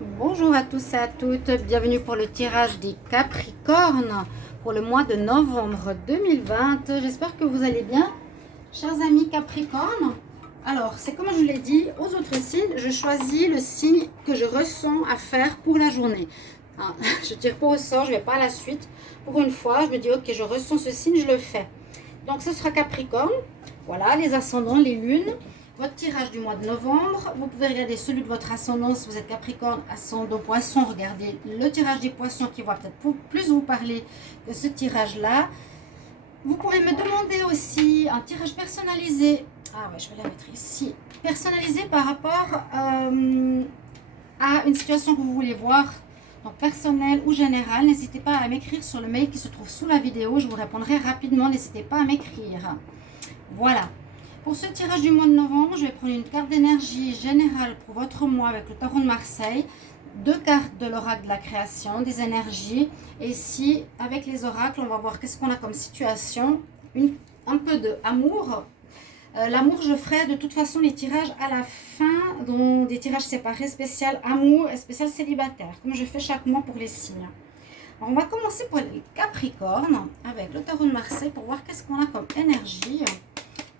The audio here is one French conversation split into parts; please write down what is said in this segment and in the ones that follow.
Bonjour à tous et à toutes, bienvenue pour le tirage des Capricornes pour le mois de novembre 2020. J'espère que vous allez bien, chers amis Capricornes. Alors, c'est comme je l'ai dit aux autres signes, je choisis le signe que je ressens à faire pour la journée. Je tire pas au sort, je vais pas à la suite. Pour une fois, je me dis ok, je ressens ce signe, je le fais. Donc, ce sera Capricorne. Voilà, les ascendants, les lunes. Votre tirage du mois de novembre, vous pouvez regarder celui de votre ascendant si vous êtes Capricorne, ascendant Poisson. Regardez le tirage des Poissons qui va peut-être plus vous parler que ce tirage-là. Vous pourrez me demander aussi un tirage personnalisé. Ah ouais, je vais la mettre ici. Personnalisé par rapport à une situation que vous voulez voir. Donc personnel ou général, n'hésitez pas à m'écrire sur le mail qui se trouve sous la vidéo. Je vous répondrai rapidement, n'hésitez pas à m'écrire. Voilà. Pour ce tirage du mois de novembre, je vais prendre une carte d'énergie générale pour votre mois avec le Taureau de Marseille. Deux cartes de l'oracle de la création, des énergies. Et ici, avec les oracles, on va voir qu'est-ce qu'on a comme situation. Un peu d'amour. L'amour, je ferai de toute façon les tirages à la fin, dont des tirages séparés, spécial amour et spécial célibataire, comme je fais chaque mois pour les signes. Alors, on va commencer pour les Capricornes avec le Taureau de Marseille pour voir qu'est-ce qu'on a comme énergie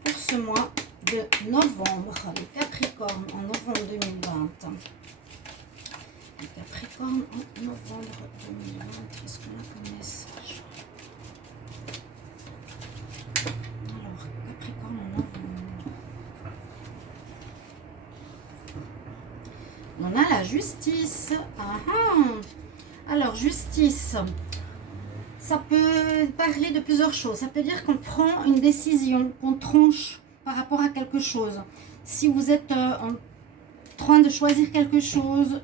pour ce mois de novembre, les Capricornes en novembre 2020. Les Capricornes en novembre 2020, qu'est-ce qu'on a comme message? Alors, Capricorne en novembre. On a la justice. Alors, justice. Ça peut parler de plusieurs choses. Ça peut dire qu'on prend une décision, qu'on tranche par rapport à quelque chose. Si vous êtes en train de choisir quelque chose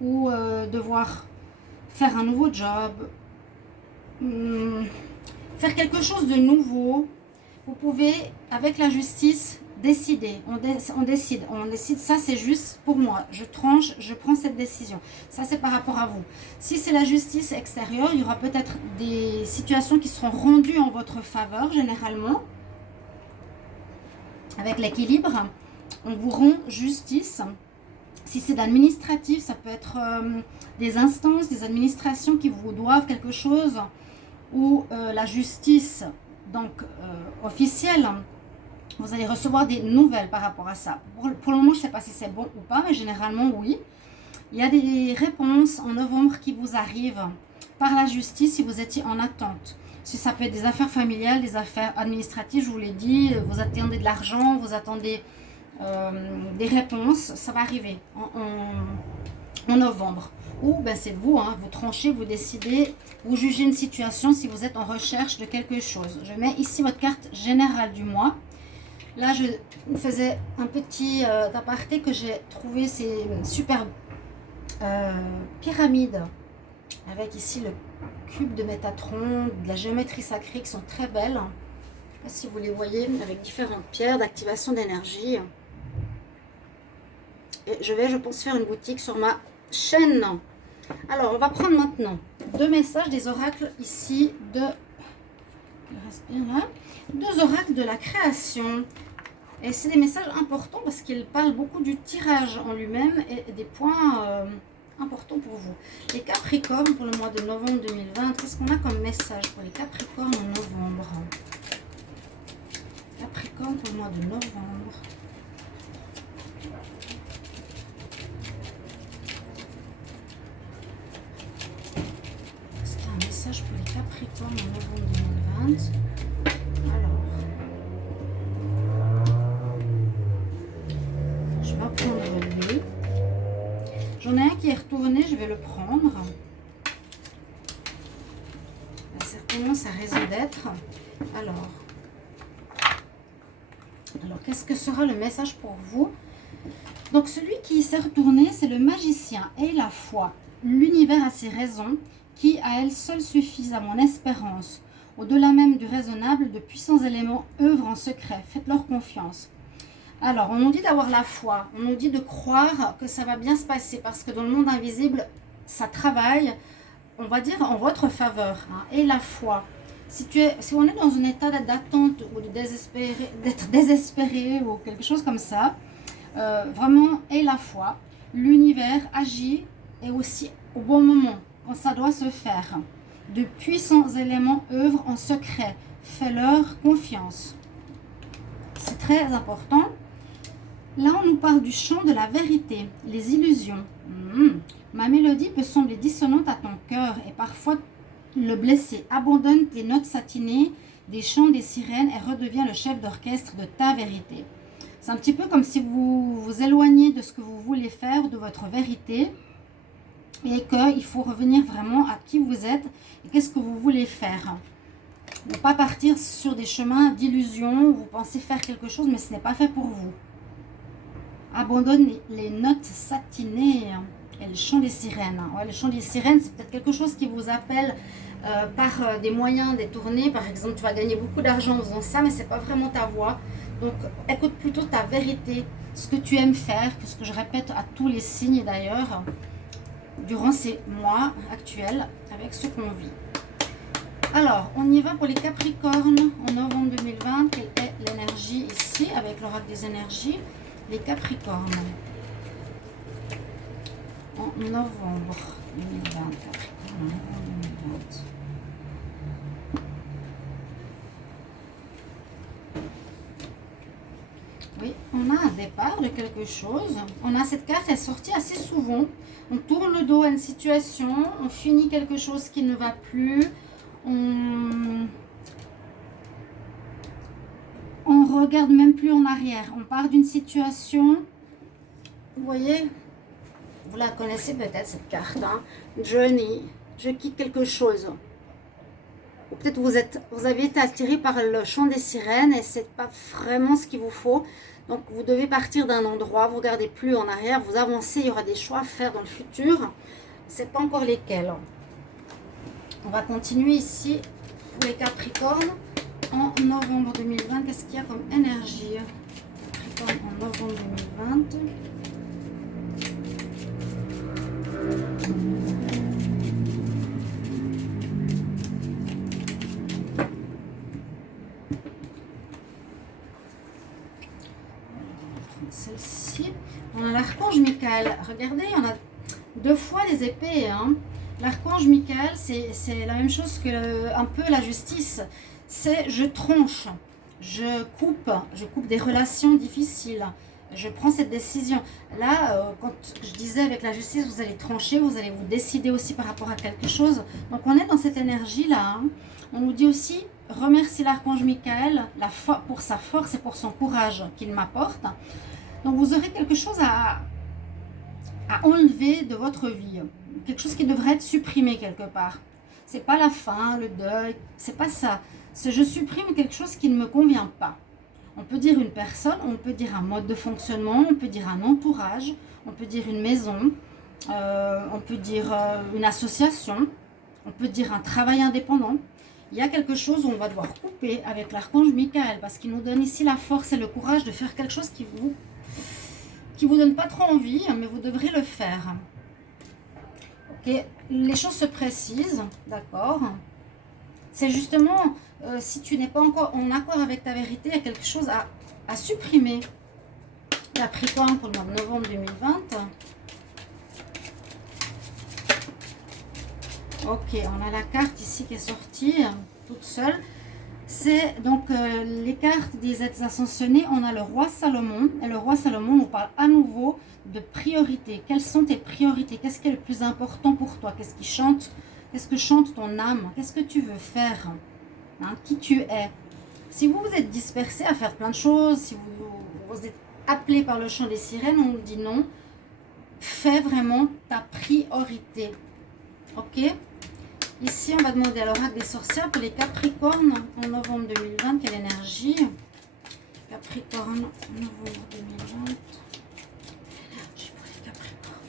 ou devoir faire un nouveau job, faire quelque chose de nouveau, vous pouvez, avec la justice, décider. On décide, ça c'est juste pour moi. Je tranche, je prends cette décision. Ça c'est par rapport à vous. Si c'est la justice extérieure, il y aura peut-être des situations qui seront rendues en votre faveur, généralement. Avec l'équilibre, on vous rend justice. Si c'est d'administratif, ça peut être des instances, des administrations qui vous doivent quelque chose, ou la justice, donc officielle. Vous allez recevoir des nouvelles par rapport à ça. Pour le moment, je ne sais pas si c'est bon ou pas, mais généralement, oui. Il y a des réponses en novembre qui vous arrivent par la justice si vous étiez en attente. Si ça peut être des affaires familiales, des affaires administratives, je vous l'ai dit, vous attendez de l'argent, vous attendez des réponses, ça va arriver en novembre. Ou ben, c'est vous, hein, vous tranchez, vous décidez, vous jugez une situation si vous êtes en recherche de quelque chose. Je mets ici votre carte générale du mois. Là, je faisais un petit aparté que j'ai trouvé, c'est une superbe pyramide avec ici le cube de Métatron, de la géométrie sacrée qui sont très belles. Je ne sais pas si vous les voyez, avec différentes pierres d'activation d'énergie. Et je vais, je pense, faire une boutique sur ma chaîne. Alors, on va prendre maintenant deux messages des oracles ici de... Deux oracles de la création. Et c'est des messages importants parce qu'ils parlent beaucoup du tirage en lui-même et des points importants pour vous. Les Capricornes pour le mois de novembre 2020, qu'est-ce qu'on a comme message pour les Capricornes en novembre? Capricorne pour le mois de novembre. C'est un message pour les Capricornes en novembre 2020. Alors, je vais prendre lui. J'en ai un qui est retourné, je vais le prendre. Là, certainement, sa raison d'être. Alors qu'est-ce que sera le message pour vous? Donc, celui qui s'est retourné, c'est le magicien et la foi. L'univers a ses raisons qui, à elles seules, suffisent à mon espérance. Au-delà même du raisonnable, de puissants éléments œuvrent en secret. Faites-leur confiance. Alors, on nous dit d'avoir la foi, on nous dit de croire que ça va bien se passer parce que dans le monde invisible, ça travaille, on va dire, en votre faveur. Hein, et la foi. Si on est dans un état d'attente ou d'être désespéré ou quelque chose comme ça, vraiment, et la foi, l'univers agit et aussi au bon moment, quand ça doit se faire. De puissants éléments œuvrent en secret. Fais-leur confiance. C'est très important. Là, on nous parle du chant de la vérité, les illusions. Ma mélodie peut sembler dissonante à ton cœur et parfois le blesser. Abandonne tes notes satinées des chants des sirènes et redeviens le chef d'orchestre de ta vérité. C'est un petit peu comme si vous vous éloignez de ce que vous voulez faire, de votre vérité, et qu'il faut revenir vraiment à qui vous êtes et qu'est-ce que vous voulez faire. Ne pas partir sur des chemins d'illusion où vous pensez faire quelque chose, mais ce n'est pas fait pour vous. Abandonne les notes satinées et le chant des sirènes. Ouais, le chant des sirènes, c'est peut-être quelque chose qui vous appelle par des moyens détournés. Par exemple, tu vas gagner beaucoup d'argent en faisant ça, mais ce n'est pas vraiment ta voix. Donc, écoute plutôt ta vérité, ce que tu aimes faire, ce que je répète à tous les signes d'ailleurs, durant ces mois actuels, avec ce qu'on vit. Alors, on y va pour les Capricornes en novembre 2020. Quelle est l'énergie ici, avec l'oracle des énergies? Les Capricornes en novembre 2020. Capricorne en novembre 2020. Oui, on a un départ de quelque chose. On a cette carte, elle est sortie assez souvent. On tourne le dos à une situation, on finit quelque chose qui ne va plus. On regarde même plus en arrière. On part d'une situation. Vous voyez, vous la connaissez peut-être cette carte. Hein? Journey, je quitte quelque chose. Ou peut-être vous avez été attiré par le chant des sirènes et c'est pas vraiment ce qu'il vous faut. Donc vous devez partir d'un endroit, vous ne regardez plus en arrière, vous avancez, il y aura des choix à faire dans le futur. C'est pas encore lesquels. On va continuer ici pour les Capricornes en novembre 2020. Qu'est-ce qu'il y a comme énergie? Capricorne en novembre 2020. Celle-ci, on a l'archange Michael. Regardez, on a deux fois les épées. Hein. L'archange Michael, c'est la même chose que un peu la justice. C'est je tranche, je coupe des relations difficiles. Je prends cette décision. Là, quand je disais avec la justice, vous allez trancher, vous allez vous décider aussi par rapport à quelque chose. Donc on est dans cette énergie-là. Hein. On nous dit aussi, remercie l'archange Michael pour sa force et pour son courage qu'il m'apporte. Donc vous aurez quelque chose à enlever de votre vie. Quelque chose qui devrait être supprimé quelque part. C'est pas la fin, le deuil, c'est pas ça. C'est je supprime quelque chose qui ne me convient pas. On peut dire une personne, on peut dire un mode de fonctionnement, on peut dire un entourage, on peut dire une maison, on peut dire une association, on peut dire un travail indépendant. Il y a quelque chose où on va devoir couper avec l'archange Michael parce qu'il nous donne ici la force et le courage de faire quelque chose qui vous donne pas trop envie, mais vous devrez le faire. Ok, les choses se précisent, d'accord. C'est justement, si tu n'es pas encore en accord avec ta vérité, il y a quelque chose à supprimer. Capricorne pour le mois de novembre 2020. Ok, on a la carte ici qui est sortie, toute seule. C'est donc les cartes des êtres ascensionnés. On a le roi Salomon. Et le roi Salomon nous parle à nouveau de priorité. Quelles sont tes priorités? Qu'est-ce qui est le plus important pour toi? Qu'est-ce qui chante? Qu'est-ce que chante ton âme? Qu'est-ce que tu veux faire? Hein, qui tu es? Si vous vous êtes dispersé à faire plein de choses, si vous êtes appelé par le chant des sirènes, on nous dit non. Fais vraiment ta priorité. Ok? Ici, on va demander à l'oracle des sorcières pour les Capricornes en novembre 2020. Quelle énergie? Capricorne, novembre 2020. Énergie pour les Capricornes.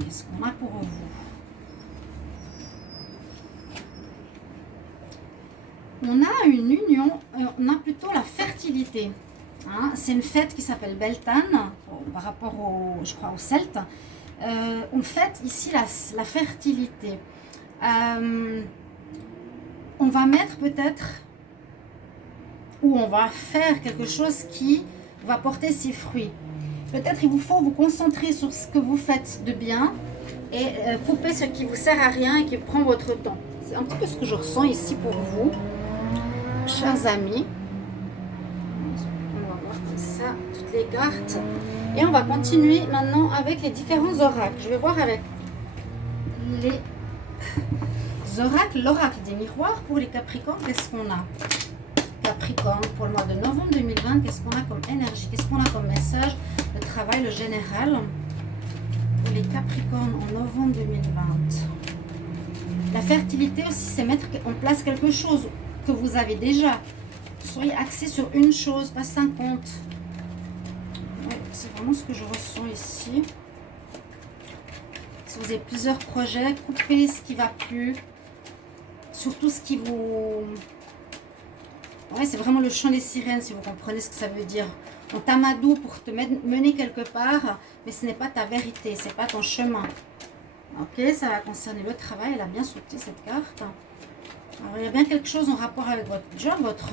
Qu'est-ce qu'on a pour vous? On a une union, on a plutôt la fertilité. Hein, c'est une fête qui s'appelle Beltane, par rapport je crois aux Celtes. On fête ici la fertilité. On va mettre peut-être, ou on va faire quelque chose qui va porter ses fruits. Peut-être il vous faut vous concentrer sur ce que vous faites de bien et couper ce qui vous sert à rien et qui prend votre temps. C'est un petit peu ce que je ressens ici pour vous, chers amis. On va voir comme ça toutes les cartes. Et on va continuer maintenant avec les différents oracles. Je vais voir avec les oracles, l'oracle des miroirs pour les Capricornes. Qu'est-ce qu'on a? Capricorne pour le mois de novembre 2020, qu'est-ce qu'on a comme énergie, qu'est-ce qu'on a comme message, le travail, le général pour les Capricornes en novembre 2020. La fertilité aussi, c'est mettre en place quelque chose que vous avez déjà. Soyez axé sur une chose, pas 50. Ouais, c'est vraiment ce que je ressens ici. Si vous avez plusieurs projets, coupez ce qui ne va plus, surtout ce qui vous... Ouais, c'est vraiment le chant des sirènes, si vous comprenez ce que ça veut dire. On t'amadoue pour te mener quelque part, mais ce n'est pas ta vérité, ce n'est pas ton chemin. Ok, ça va concerner le travail, elle a bien sauté cette carte. Alors, il y a bien quelque chose en rapport avec votre job, votre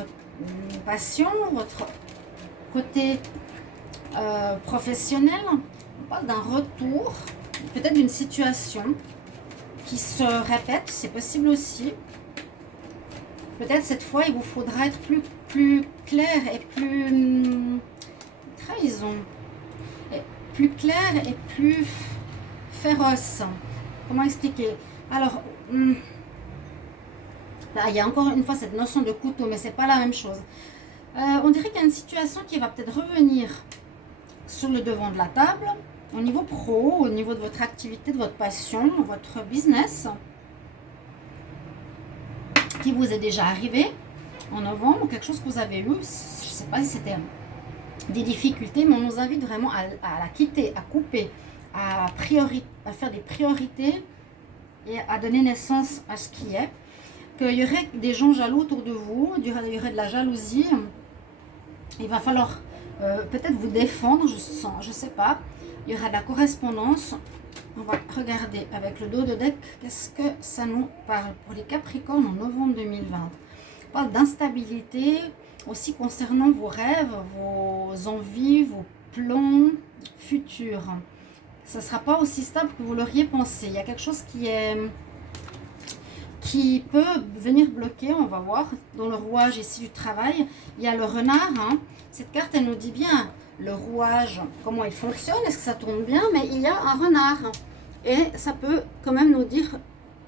passion, votre côté professionnel. On parle d'un retour, peut-être d'une situation qui se répète, c'est possible aussi. Peut-être cette fois, il vous faudra être plus clair et plus... trahison. Et plus clair et plus féroce. Comment expliquer? Alors, là, il y a encore une fois cette notion de couteau, mais c'est pas la même chose. On dirait qu'il y a une situation qui va peut-être revenir sur le devant de la table, au niveau pro, au niveau de votre activité, de votre passion, votre business, qui vous est déjà arrivé en novembre, quelque chose que vous avez eu, je ne sais pas si c'était des difficultés, mais on nous invite vraiment à la quitter, à couper, à faire des priorités et à donner naissance à ce qui est. Qu'il y aurait des gens jaloux autour de vous, il y aurait de la jalousie, il va falloir peut-être vous défendre, je ne sais pas, il y aura de la correspondance. On va regarder avec le dos de deck, qu'est-ce que ça nous parle pour les Capricornes en novembre 2020. On parle d'instabilité, aussi concernant vos rêves, vos envies, vos plans futurs. Ça ne sera pas aussi stable que vous l'auriez pensé. Il y a quelque chose qui peut venir bloquer, on va voir. Dans le rouage ici du travail, il y a le renard. Hein. Cette carte, elle nous dit bien le rouage, comment il fonctionne, est-ce que ça tourne bien, mais il y a un renard. Et ça peut quand même nous dire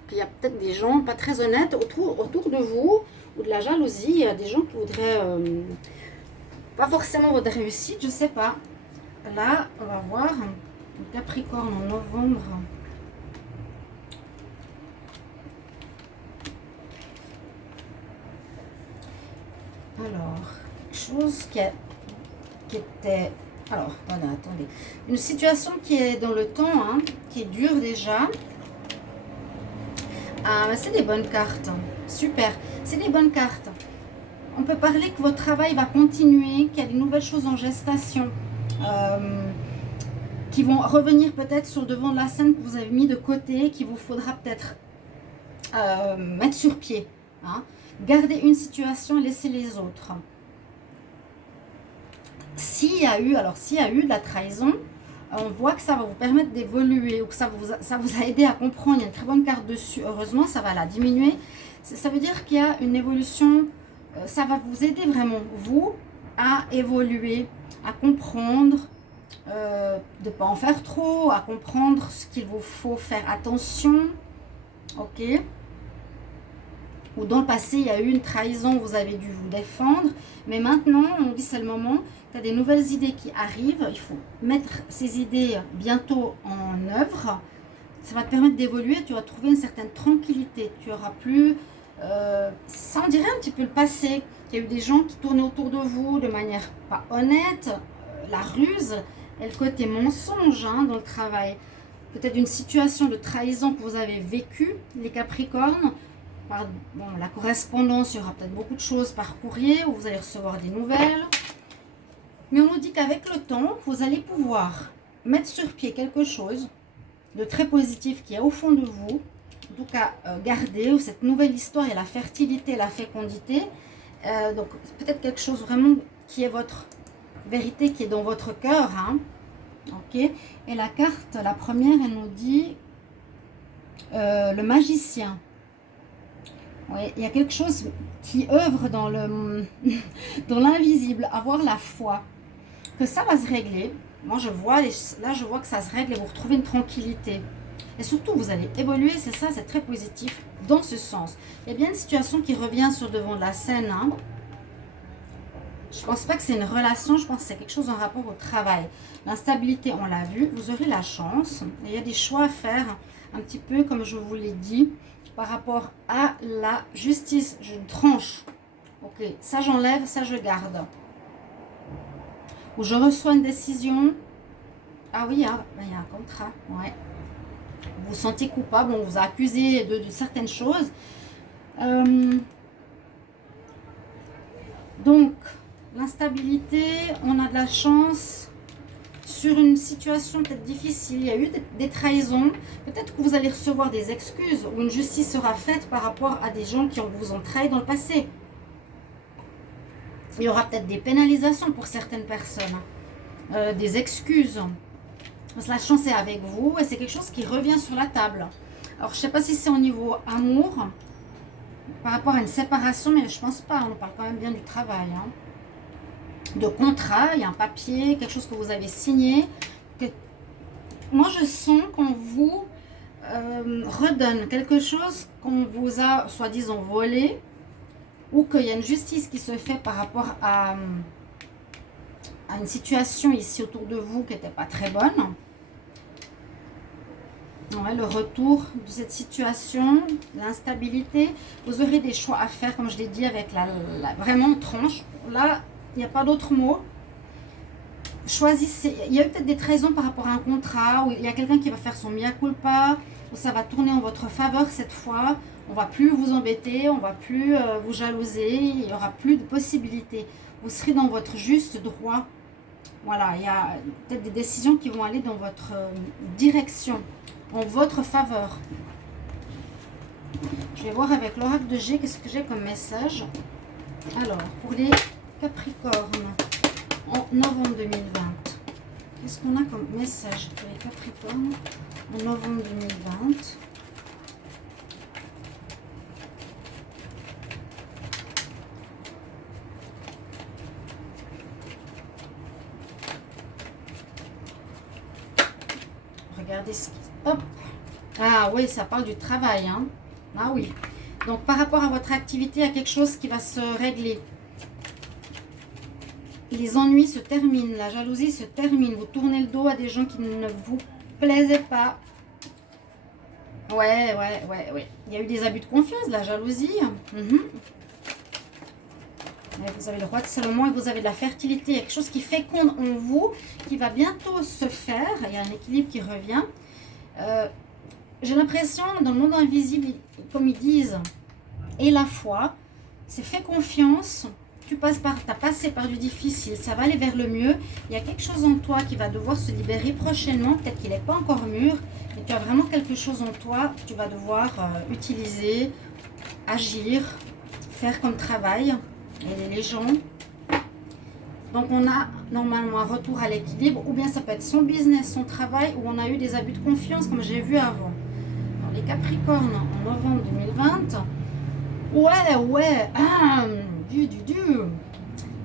qu'il y a peut-être des gens pas très honnêtes autour de vous, ou de la jalousie. Il y a des gens qui voudraient pas forcément votre réussite, je sais pas. Là, on va voir le Capricorne en novembre. Alors, quelque chose qui était... Alors, voilà, attendez. Une situation qui est dans le temps, hein, qui est dure déjà. Ah, c'est des bonnes cartes. Super, c'est des bonnes cartes. On peut parler que votre travail va continuer, qu'il y a des nouvelles choses en gestation, qui vont revenir peut-être sur le devant de la scène que vous avez mis de côté, qu'il vous faudra peut-être mettre sur pied. Hein. Gardez une situation et laissez les autres. S'il y a eu de la trahison, on voit que ça va vous permettre d'évoluer ou que ça vous a aidé à comprendre. Il y a une très bonne carte dessus. Heureusement, ça va la diminuer. Ça veut dire qu'il y a une évolution. Ça va vous aider vraiment, vous, à évoluer, à comprendre, de ne pas en faire trop, à comprendre ce qu'il vous faut faire attention. Ok. Ou dans le passé, il y a eu une trahison, vous avez dû vous défendre. Mais maintenant, on dit c'est le moment, tu as des nouvelles idées qui arrivent. Il faut mettre ces idées bientôt en œuvre. Ça va te permettre d'évoluer, tu vas trouver une certaine tranquillité. Tu auras plus... ça en dirait un petit peu le passé. Il y a eu des gens qui tournaient autour de vous de manière pas honnête. La ruse et le côté mensonge hein, dans le travail. Peut-être une situation de trahison que vous avez vécue, les Capricornes. Bon, la correspondance, il y aura peut-être beaucoup de choses par courrier où vous allez recevoir des nouvelles. Mais on nous dit qu'avec le temps, vous allez pouvoir mettre sur pied quelque chose de très positif qui est au fond de vous. En tout cas, garder cette nouvelle histoire et la fertilité, la fécondité. Donc, peut-être quelque chose vraiment qui est votre vérité qui est dans votre cœur. Hein. Ok. Et la carte, la première, elle nous dit le magicien. Oui, il y a quelque chose qui œuvre dans dans l'invisible, avoir la foi, que ça va se régler. Moi, là, je vois que ça se règle et vous retrouvez une tranquillité. Et surtout, vous allez évoluer, c'est ça, c'est très positif dans ce sens. Il y a bien une situation qui revient sur le devant de la scène. Hein. Je ne pense pas que c'est une relation, je pense que c'est quelque chose en rapport au travail. L'instabilité, on l'a vu, vous aurez la chance. Et il y a des choix à faire, un petit peu comme je vous l'ai dit, par rapport à la justice. Je tranche. Ok, ça j'enlève, ça je garde. Ou je reçois une décision. Ah oui, hein, il y a un contrat, ouais. Vous vous sentez coupable, on vous a accusé de certaines choses. Donc, l'instabilité, on a de la chance sur une situation peut-être difficile. Il y a eu des trahisons. Peut-être que vous allez recevoir des excuses ou une justice sera faite par rapport à des gens qui vous ont trahi dans le passé. Il y aura peut-être des pénalisations pour certaines personnes, des excuses. La chance est avec vous et c'est quelque chose qui revient sur la table. Alors, je ne sais pas si c'est au niveau amour, par rapport à une séparation, mais je ne pense pas. On parle quand même bien du travail. Hein. De contrat, il y a un papier, quelque chose que vous avez signé. Moi, je sens qu'on vous redonne quelque chose qu'on vous a soi-disant volé, ou qu'il y a une justice qui se fait par rapport à une situation ici autour de vous qui n'était pas très bonne. Ouais, le retour de cette situation, l'instabilité, vous aurez des choix à faire, comme je l'ai dit, avec vraiment tranche. Là, il n'y a pas d'autre mot. Choisissez. Il y a eu peut-être des trahisons par rapport à un contrat, où il y a quelqu'un qui va faire son mea culpa, où ça va tourner en votre faveur cette fois. On ne va plus vous embêter, on ne va plus vous jalouser, il n'y aura plus de possibilités. Vous serez dans votre juste droit. Voilà, il y a peut-être des décisions qui vont aller dans votre direction, en votre faveur. Je vais voir avec l'oracle de G, qu'est-ce que j'ai comme message. Alors, pour les Capricornes, en novembre 2020, qu'est-ce qu'on a comme message pour les Capricornes en novembre 2020? Regardez ce qui... Hop. Ah oui, ça parle du travail. Hein. Ah oui. Donc, par rapport à votre activité, il y a quelque chose qui va se régler. Les ennuis se terminent. La jalousie se termine. Vous tournez le dos à des gens qui ne vous plaisaient pas. Ouais. Il y a eu des abus de confiance, de la jalousie. Vous avez le roi de Salomon et vous avez de la fertilité. Il y a quelque chose qui féconde en vous, qui va bientôt se faire. Il y a un équilibre qui revient. J'ai l'impression, dans le monde invisible, comme ils disent, et la foi, c'est fais confiance. Tu as passé par du difficile, ça va aller vers le mieux. Il y a quelque chose en toi qui va devoir se libérer prochainement. Peut-être qu'il n'est pas encore mûr, mais tu as vraiment quelque chose en toi que tu vas devoir utiliser, agir, faire comme travail. Et les gens. Donc, on a normalement un retour à l'équilibre, ou bien ça peut être son business, son travail, où on a eu des abus de confiance, comme j'ai vu avant. Alors, les Capricornes, en novembre 2020, ouais,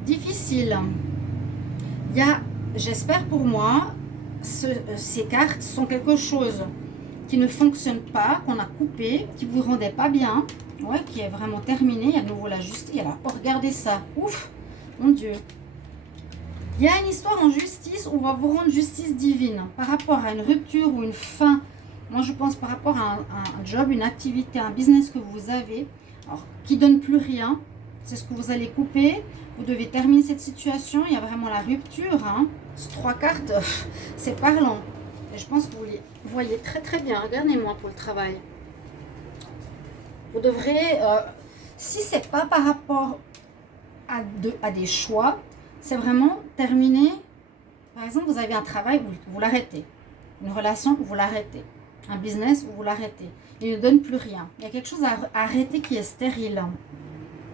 difficile. Il y a, j'espère pour moi, ces cartes sont quelque chose qui ne fonctionne pas, qu'on a coupé, qui vous rendait pas bien, ouais, qui est vraiment terminé. Il y a de nouveau la justice. Il y a là, oh, regardez ça, ouf, mon Dieu. Il y a une histoire en justice où on va vous rendre justice divine par rapport à une rupture ou une fin. Moi, je pense par rapport à un job, une activité, un business que vous avez, alors, qui ne donne plus rien. C'est ce que vous allez couper. Vous devez terminer cette situation. Il y a vraiment la rupture. Hein. Ces 3 cartes, c'est parlant. Et je pense que vous les voyez très très bien. Regardez-moi pour le travail. Vous devrez, si ce n'est pas par rapport à des choix, c'est vraiment terminer. Par exemple, vous avez un travail, vous l'arrêtez. Une relation, vous l'arrêtez. Un business, vous l'arrêtez. Il ne donne plus rien. Il y a quelque chose à arrêter qui est stérile.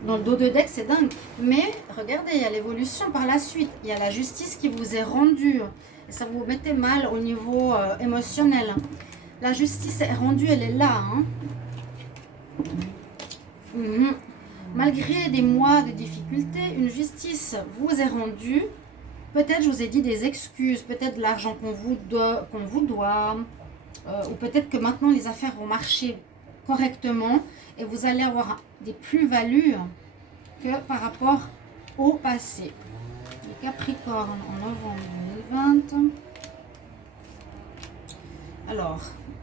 Dans le dos de deck, c'est dingue. Mais regardez, il y a l'évolution par la suite. Il y a la justice qui vous est rendue. Et ça vous mettait mal au niveau émotionnel. La justice est rendue, elle est là. Hein. Malgré des mois de difficultés, une justice vous est rendue. Peut-être, je vous ai dit des excuses, peut-être de l'argent qu'on vous doit, ou peut-être que maintenant les affaires vont marcher correctement et vous allez avoir des plus-values que par rapport au passé. Les Capricornes en novembre 2020. Alors,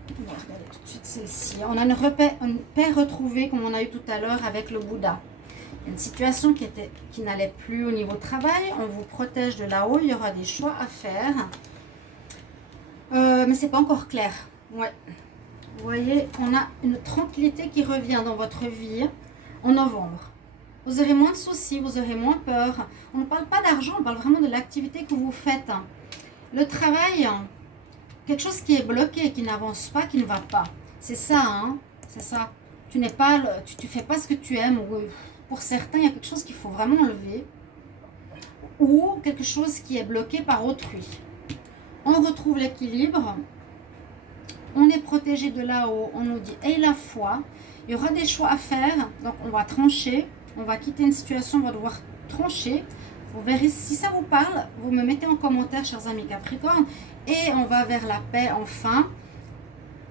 on va regarder tout de suite celle-ci. On a une paix retrouvée comme on a eu tout à l'heure avec le Bouddha. Une situation qui n'allait plus au niveau travail. On vous protège de là-haut. Il y aura des choix à faire. Mais c'est pas encore clair. Ouais. Vous voyez, on a une tranquillité qui revient dans votre vie en novembre. Vous aurez moins de soucis, vous aurez moins peur. On ne parle pas d'argent, on parle vraiment de l'activité que vous faites. Le travail, quelque chose qui est bloqué, qui n'avance pas, qui ne va pas. C'est ça, hein. C'est ça. Tu n'es pas, tu fais pas ce que tu aimes. Ou pour certains, il y a quelque chose qu'il faut vraiment enlever. Ou quelque chose qui est bloqué par autrui. On retrouve l'équilibre. On est protégé de là-haut. On nous dit, aie la foi. Il y aura des choix à faire. Donc, on va trancher. On va quitter une situation. On va devoir trancher. Vous verrez, si ça vous parle, vous me mettez en commentaire, chers amis Capricorne. Et on va vers la paix, enfin.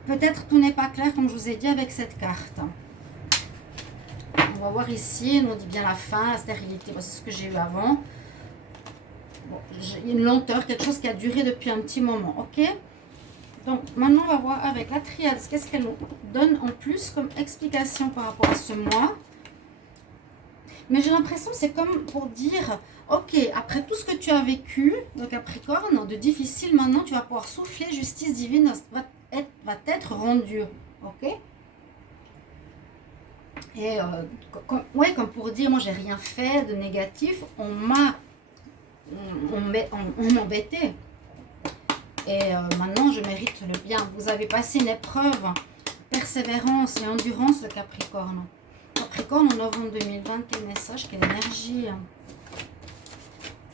Peut-être tout n'est pas clair, comme je vous ai dit, avec cette carte. On va voir ici. On nous dit bien la fin, la stérilité. Bon, c'est ce que j'ai eu avant. Bon, il y a une lenteur, quelque chose qui a duré depuis un petit moment. Ok ? Donc, maintenant, on va voir avec la triade, qu'est-ce qu'elle nous donne en plus comme explication par rapport à ce mois. Mais j'ai l'impression, c'est comme pour dire, ok, après tout ce que tu as vécu, le Capricorne, de difficile, maintenant, tu vas pouvoir souffler, justice divine va t'être rendue. Ok? Et, ouais, comme pour dire, moi, j'ai rien fait de négatif, on m'embêtait. Et maintenant, je mérite le bien. Vous avez passé une épreuve, persévérance et endurance, le Capricorne. Capricorne, en novembre 2020, quel message, quelle énergie.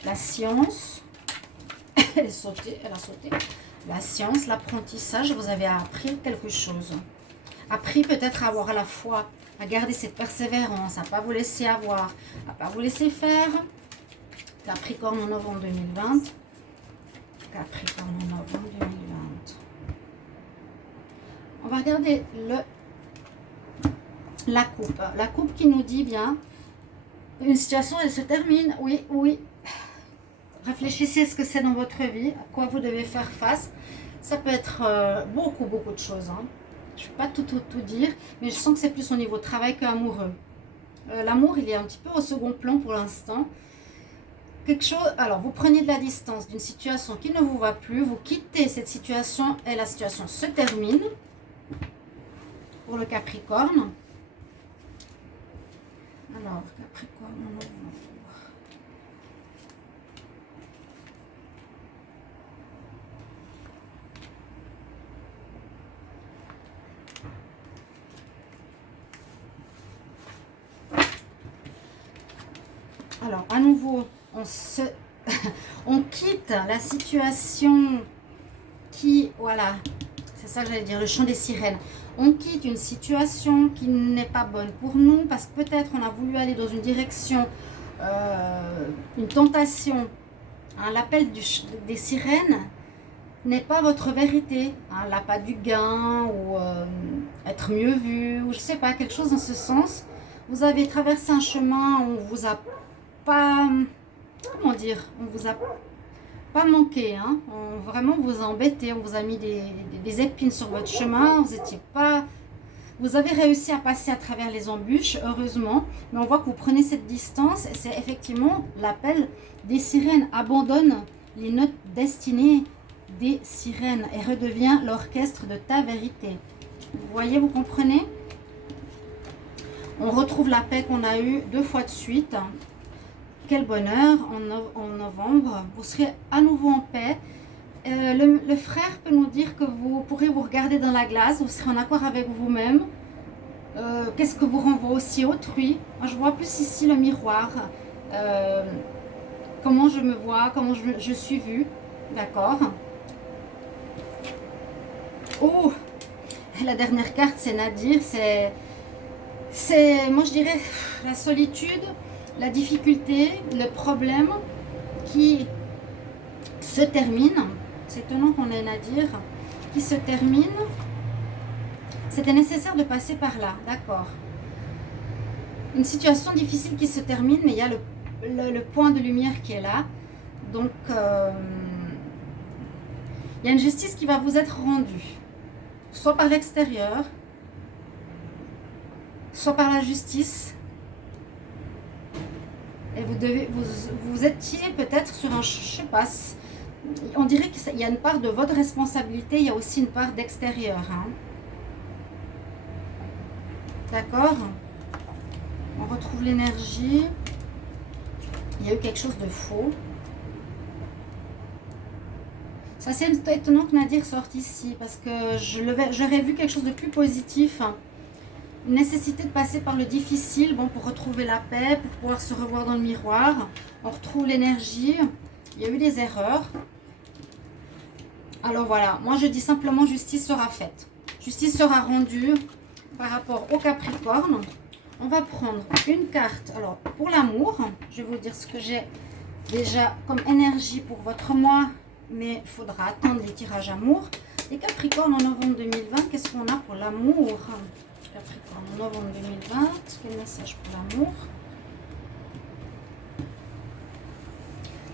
La science, elle a sauté. La science, l'apprentissage, vous avez appris quelque chose. Appris peut-être à avoir la foi, à garder cette persévérance, à ne pas vous laisser avoir, à ne pas vous laisser faire. Capricorne, en novembre 2020. Capricorne en novembre 2020. On va regarder la coupe. La coupe qui nous dit bien, une situation, elle se termine. Oui, oui. Réfléchissez à ce que c'est dans votre vie, à quoi vous devez faire face. Ça peut être beaucoup de choses. Hein. Je ne vais pas tout dire, mais je sens que c'est plus au niveau travail qu'amoureux. L'amour, il est un petit peu au second plan pour l'instant. Quelque chose, alors vous prenez de la distance d'une situation qui ne vous va plus, vous quittez cette situation et la situation se termine pour le Capricorne. Alors, Capricorne, on va voir. Alors, à nouveau, on quitte la situation qui, voilà, c'est ça que j'allais dire, le chant des sirènes. On quitte une situation qui n'est pas bonne pour nous parce que peut-être on a voulu aller dans une direction, une tentation. Hein, l'appel des sirènes n'est pas votre vérité. Hein, l'appât du gain ou être mieux vu, ou je sais pas, quelque chose dans ce sens. Vous avez traversé un chemin où on vous a pas... Comment dire, on vous a pas manqué, hein. On vraiment vous a embêté, on vous a mis des épines sur votre chemin, vous avez réussi à passer à travers les embûches, heureusement, mais on voit que vous prenez cette distance, et c'est effectivement l'appel des sirènes. Abandonne les notes destinées des sirènes et redevient l'orchestre de ta vérité. Vous voyez, vous comprenez? On retrouve la paix qu'on a eue 2 fois de suite. Quel bonheur, en novembre, vous serez à nouveau en paix. Le frère peut nous dire que vous pourrez vous regarder dans la glace, vous serez en accord avec vous-même. Qu'est-ce que vous renvoie aussi autrui? Moi, je vois plus ici le miroir. Comment je me vois, comment je suis vue. D'accord. Oh, la dernière carte, c'est Nadir. C'est, moi, je dirais, la solitude, la difficulté, le problème qui se termine. C'est étonnant qu'on ait Nadir. Qui se termine. C'était nécessaire de passer par là, d'accord. Une situation difficile qui se termine, mais il y a le point de lumière qui est là. Donc, il y a une justice qui va vous être rendue. Soit par l'extérieur, soit par la justice. Et vous étiez peut-être sur un, je sais pas, on dirait qu'il y a une part de votre responsabilité, il y a aussi une part d'extérieur, hein. D'accord? On retrouve l'énergie. Il y a eu quelque chose de faux. Ça, c'est étonnant que Nadir sorte ici parce que j'aurais vu quelque chose de plus positif. Une nécessité de passer par le difficile, bon, pour retrouver la paix, pour pouvoir se revoir dans le miroir. On retrouve l'énergie. Il y a eu des erreurs. Alors voilà, moi je dis simplement justice sera faite. Justice sera rendue par rapport au Capricorne. On va prendre une carte. Alors, pour l'amour, je vais vous dire ce que j'ai déjà comme énergie pour votre mois, mais il faudra attendre les tirages amour. Les Capricornes en novembre 2020, qu'est-ce qu'on a pour l'amour? Capricorne en novembre 2020, quel message pour l'amour?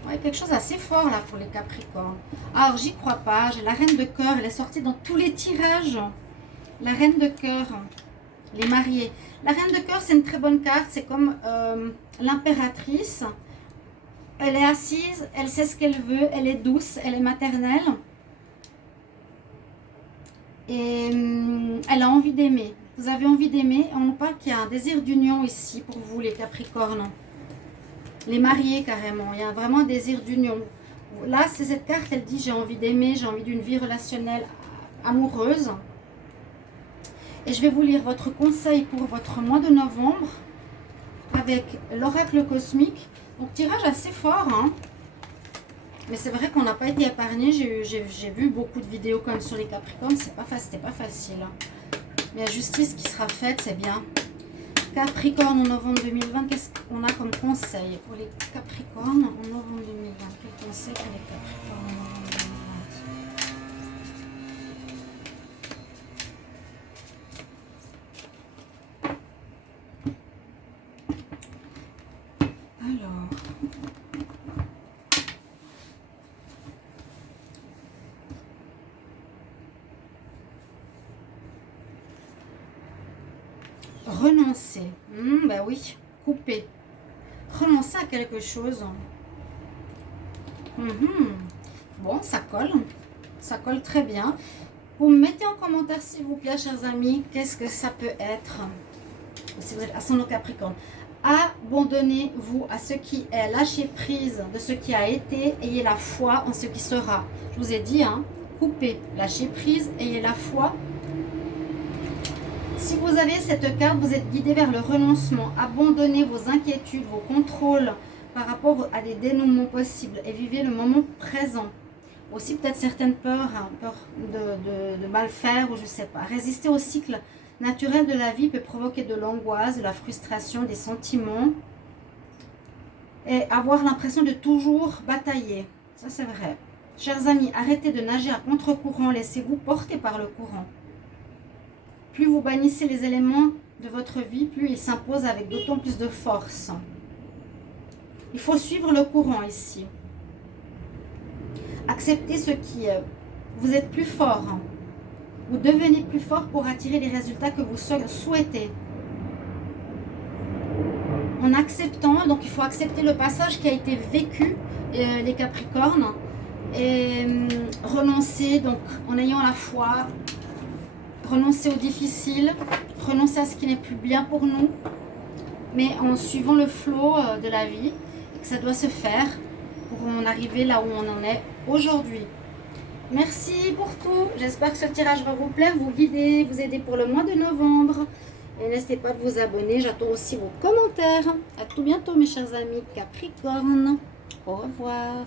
Ouais, quelque chose assez fort là pour les Capricornes. Alors, j'y crois pas. J'ai la reine de cœur, elle est sortie dans tous les tirages. La reine de cœur, les mariés. La reine de cœur, c'est une très bonne carte. C'est comme l'impératrice. Elle est assise, elle sait ce qu'elle veut, elle est douce, elle est maternelle. Et elle a envie d'aimer. Vous avez envie d'aimer. On parle qu'il y a un désir d'union ici pour vous, les Capricornes. Les mariés, carrément. Il y a vraiment un désir d'union. Là, c'est cette carte, elle dit j'ai envie d'aimer, j'ai envie d'une vie relationnelle amoureuse. Et je vais vous lire votre conseil pour votre mois de novembre avec l'oracle cosmique. Donc, tirage assez fort, hein. Mais c'est vrai qu'on n'a pas été épargné. J'ai vu beaucoup de vidéos comme sur les Capricornes. C'était pas facile, hein. Mais la justice qui sera faite, c'est bien. Capricorne en novembre 2020, qu'est-ce qu'on a comme conseil pour les Capricornes en novembre 2020? Quel conseil pour les Capricornes en novembre 2020? Alors, renoncer. Ben oui, couper. Renoncer à quelque chose. Bon, ça colle. Ça colle très bien. Vous me mettez en commentaire, s'il vous plaît, chers amis, qu'est-ce que ça peut être? Si vous êtes ascendant Capricorne. Abandonnez-vous à ce qui est, lâchez prise de ce qui a été, ayez la foi en ce qui sera. Je vous ai dit, hein, coupez, lâchez prise, ayez la foi. Si vous avez cette carte, vous êtes guidé vers le renoncement. Abandonnez vos inquiétudes, vos contrôles par rapport à des dénouements possibles et vivez le moment présent. Aussi peut-être certaines peurs, hein, peur de mal faire ou je ne sais pas. Résister au cycle naturel de la vie peut provoquer de l'angoisse, de la frustration, des sentiments et avoir l'impression de toujours batailler. Ça c'est vrai. Chers amis, arrêtez de nager à contre-courant, laissez-vous porter par le courant. Plus vous bannissez les éléments de votre vie, plus ils s'imposent avec d'autant plus de force. Il faut suivre le courant ici. Acceptez ce qui est. Vous êtes plus fort. Vous devenez plus fort pour attirer les résultats que vous souhaitez. En acceptant, donc il faut accepter le passage qui a été vécu, les Capricornes, et renoncer, donc en ayant la foi, renoncer au difficile, renoncer à ce qui n'est plus bien pour nous, mais en suivant le flot de la vie, et que ça doit se faire pour en arriver là où on en est aujourd'hui. Merci pour tout. J'espère que ce tirage va vous plaire, vous guider, vous aider pour le mois de novembre. Et n'hésitez pas de vous abonner. J'attends aussi vos commentaires. À tout bientôt mes chers amis Capricorne. Au revoir.